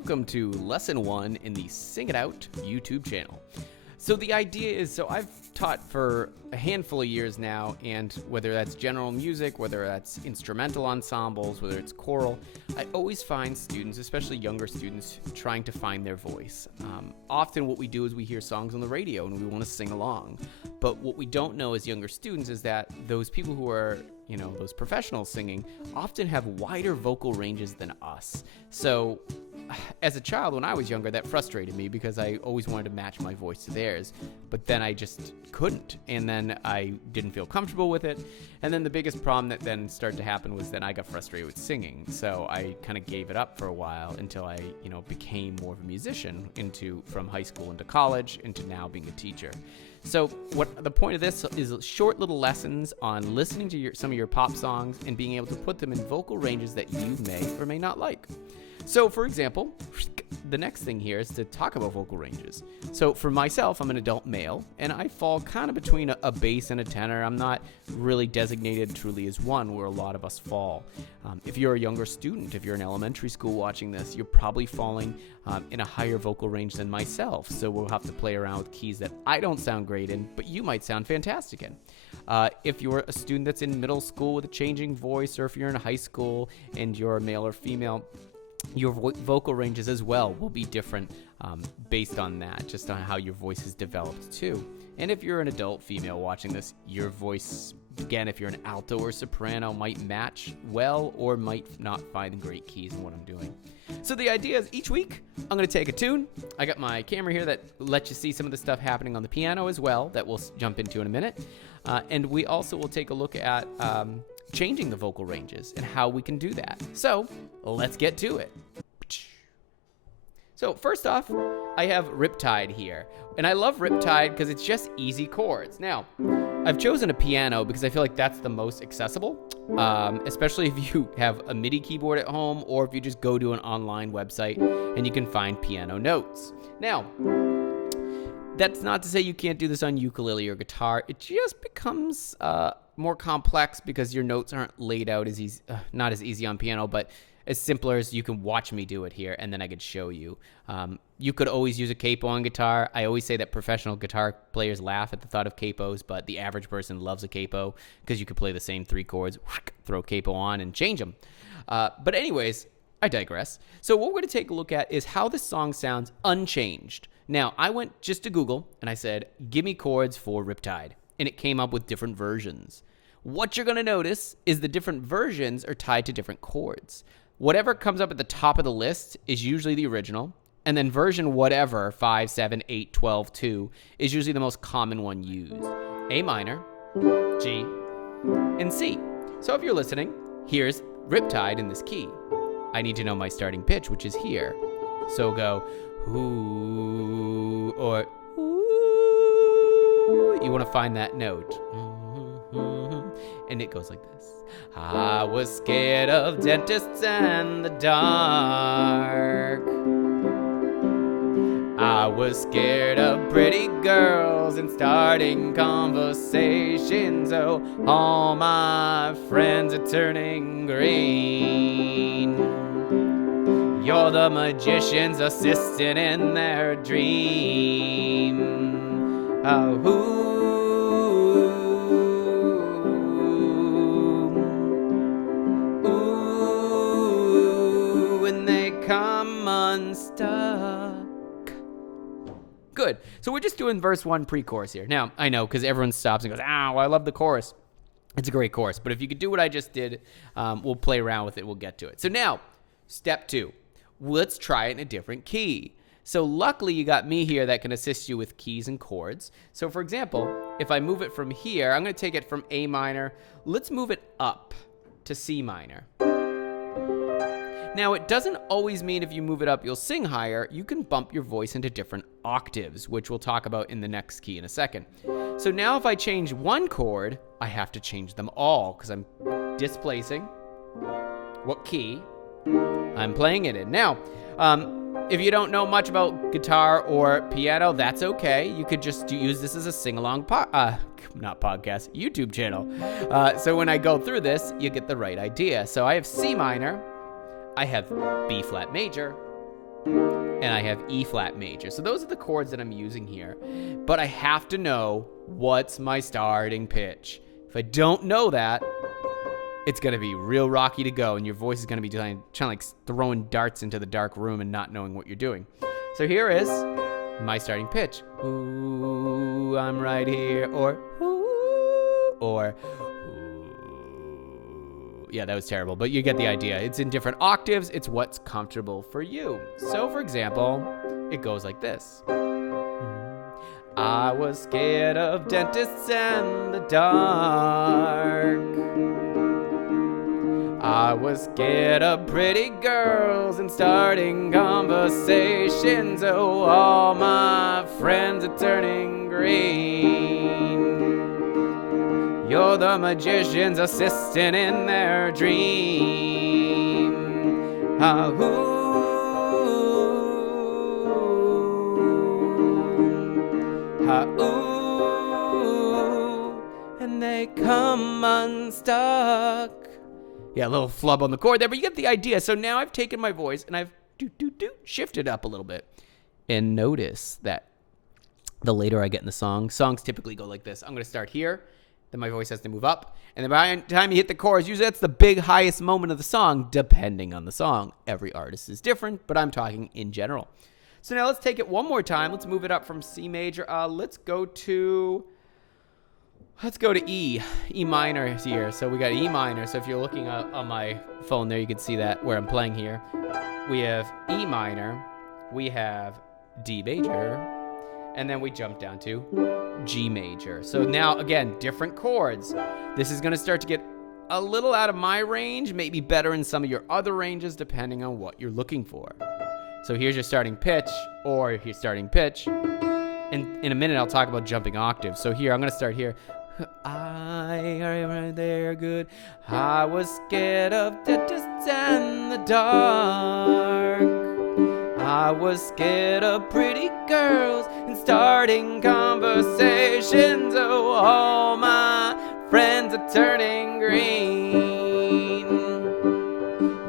welcome to Lesson 1 in the Sing It Out YouTube channel. So the idea is, I've taught for a handful of years now, and whether that's general music, whether that's instrumental ensembles, whether it's choral, I always find students, especially younger students, trying to find their voice. Often what we do is we hear songs on the radio and we want to sing along. But what we don't know as younger students is that those people who are, those professionals singing often have wider vocal ranges than us. So as a child, when I was younger, that frustrated me because I always wanted to match my voice to theirs, but then I just couldn't, and then I didn't feel comfortable with it, and then the biggest problem that then started to happen was that I got frustrated with singing, so I kind of gave it up for a while until I, became more of a musician from high school into college, into now being a teacher. So what the point of this is short little lessons on listening to some of your pop songs and being able to put them in vocal ranges that you may or may not like. So, for example, the next thing here is to talk about vocal ranges. So, for myself, I'm an adult male, and I fall kind of between a bass and a tenor. I'm not really designated truly as one, where a lot of us fall. If you're a younger student, if you're in elementary school watching this, you're probably falling in a higher vocal range than myself. So, we'll have to play around with keys that I don't sound great in, but you might sound fantastic in. If you're a student that's in middle school with a changing voice, or if you're in high school and you're a male or female, your vocal ranges as well will be different based on that, just on how your voice is developed too. And if you're an adult female watching this, your voice, again, if you're an alto or soprano, might match well or might not find great keys in what I'm doing. So the idea is each week I'm going to take a tune. I got my camera here that lets you see some of the stuff happening on the piano as well that we'll jump into in a minute. And we also will take a look at changing the vocal ranges and how we can do that. So let's get to it. So first off, I have Riptide here, and I love Riptide because it's just easy chords. Now, I've chosen a piano because I feel like that's the most accessible, especially if you have a MIDI keyboard at home or if you just go to an online website and you can find piano notes. Now, that's not to say you can't do this on ukulele or guitar. It just becomes more complex because your notes aren't laid out as easy, not as easy on piano, but as simpler as you can watch me do it here, and then I could show you. You could always use a capo on guitar. I always say that professional guitar players laugh at the thought of capos, but the average person loves a capo because you could play the same 3 chords, throw capo on, and change them. But anyways, I digress. So what we're going to take a look at is how this song sounds unchanged. Now, I went just to Google, and I said, give me chords for Riptide, and it came up with different versions. What you're going to notice is the different versions are tied to different chords. Whatever comes up at the top of the list is usually the original, and then version whatever, 5, 7, 8, 12, 2, is usually the most common one used. A minor, G, and C. So if you're listening, here's Riptide in this key. I need to know my starting pitch, which is here. So go, ooh, or ooh. You want to find that note. And it goes like this. I was scared of dentists and the dark. I was scared of pretty girls and starting conversations. Oh, all my friends are turning green. You're the magician's assistant in their dream. Oh, unstuck. Good. So we're just doing verse 1 pre-chorus here. Now, I know because everyone stops and goes, ow, I love the chorus. It's a great chorus. But if you could do what I just did, we'll play around with it. We'll get to it. So now, step 2. Let's try it in a different key. So luckily, you got me here that can assist you with keys and chords. So for example, if I move it from here, I'm going to take it from A minor. Let's move it up to C minor. Now, it doesn't always mean if you move it up, you'll sing higher. You can bump your voice into different octaves, which we'll talk about in the next key in a second. So now if I change one chord, I have to change them all because I'm displacing what key I'm playing it in. Now, if you don't know much about guitar or piano, that's okay. You could just use this as a sing-along YouTube channel. So when I go through this, you get the right idea. So I have C minor, I have B flat major, and I have E flat major. So those are the chords that I'm using here. But I have to know what's my starting pitch. If I don't know that, it's going to be real rocky to go, and your voice is going to be trying like throwing darts into the dark room and not knowing what you're doing. So here is my starting pitch. Ooh, I'm right here, or ooh, or ooh. Yeah, that was terrible, but you get the idea. It's in different octaves. It's what's comfortable for you. So, for example, it goes like this. I was scared of dentists and the dark. I was scared of pretty girls and starting conversations. Oh, all my friends are turning green. You're the magician's assistant in their dream. Ah, ooh. Ah, ooh. And they come unstuck. Yeah, a little flub on the chord there, but you get the idea. So now I've taken my voice and I've shifted up a little bit. And notice that the later I get in the song, songs typically go like this. I'm going to start here, then my voice has to move up. And then by the time you hit the chorus, usually that's the big highest moment of the song, depending on the song. Every artist is different, but I'm talking in general. So now let's take it one more time. Let's move it up from C major. Let's go to E. E minor is here. So we got E minor. So if you're looking on my phone there, you can see that where I'm playing here. We have E minor. We have D major. And then we jump down to G major. So now, again, different chords. This is going to start to get a little out of my range, maybe better in some of your other ranges, depending on what you're looking for. So here's your starting pitch, or your starting pitch. And in a minute, I'll talk about jumping octaves. So here, I'm going to start here. I right there, good. I was scared of dentists and the dark. I was scared of pretty girls and starting conversations. Oh, all my friends are turning green.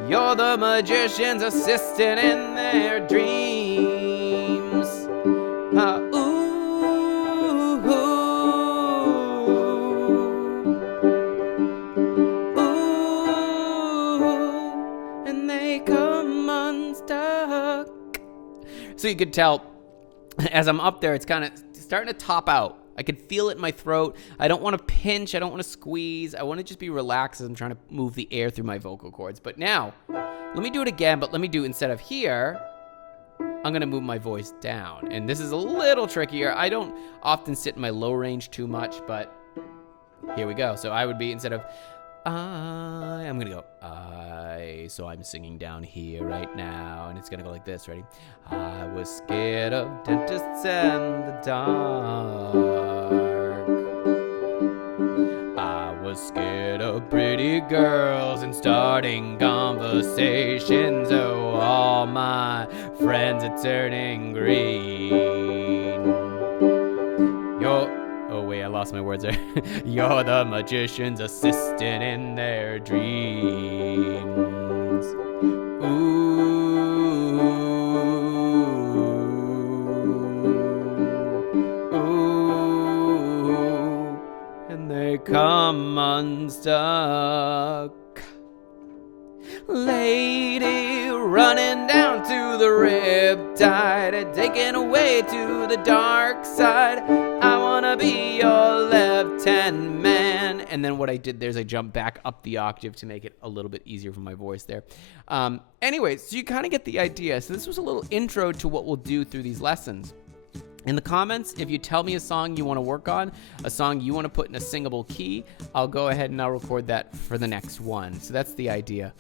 You're the magician's assistant in their dreams. And they come unstuck. So you could tell, as I'm up there, it's kind of starting to top out. I can feel it in my throat. I don't want to pinch. I don't want to squeeze. I want to just be relaxed as I'm trying to move the air through my vocal cords. But now, let me do it again, but let me do, instead of here, I'm going to move my voice down. And this is a little trickier. I don't often sit in my low range too much, but here we go. So I would be, instead of I'm going to go I. So I'm singing down here right now, and it's going to go like this. Ready? I was scared of dentists and the dark. I was scared of pretty girls and starting conversations. Oh, all my friends are turning green. Oh wait, I lost my words there. You're the magician's assistant in their dreams. Ooh, and they come unstuck. Lady running down to the riptide and taken away to the dark side. I wanna be your left-hand man. And then what I did there is I jumped back up the octave to make it a little bit easier for my voice there. Anyways, so you kind of get the idea. So this was a little intro to what we'll do through these lessons. In the comments, if you tell me a song you want to work on, a song you want to put in a singable key, I'll go ahead and I'll record that for the next one. So that's the idea.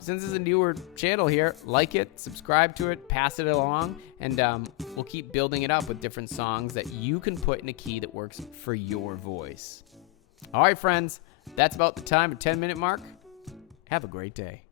Since it's a newer channel here, like it, subscribe to it, pass it along, and we'll keep building it up with different songs that you can put in a key that works for your voice. All right, friends, that's about the time, a 10-minute mark. Have a great day.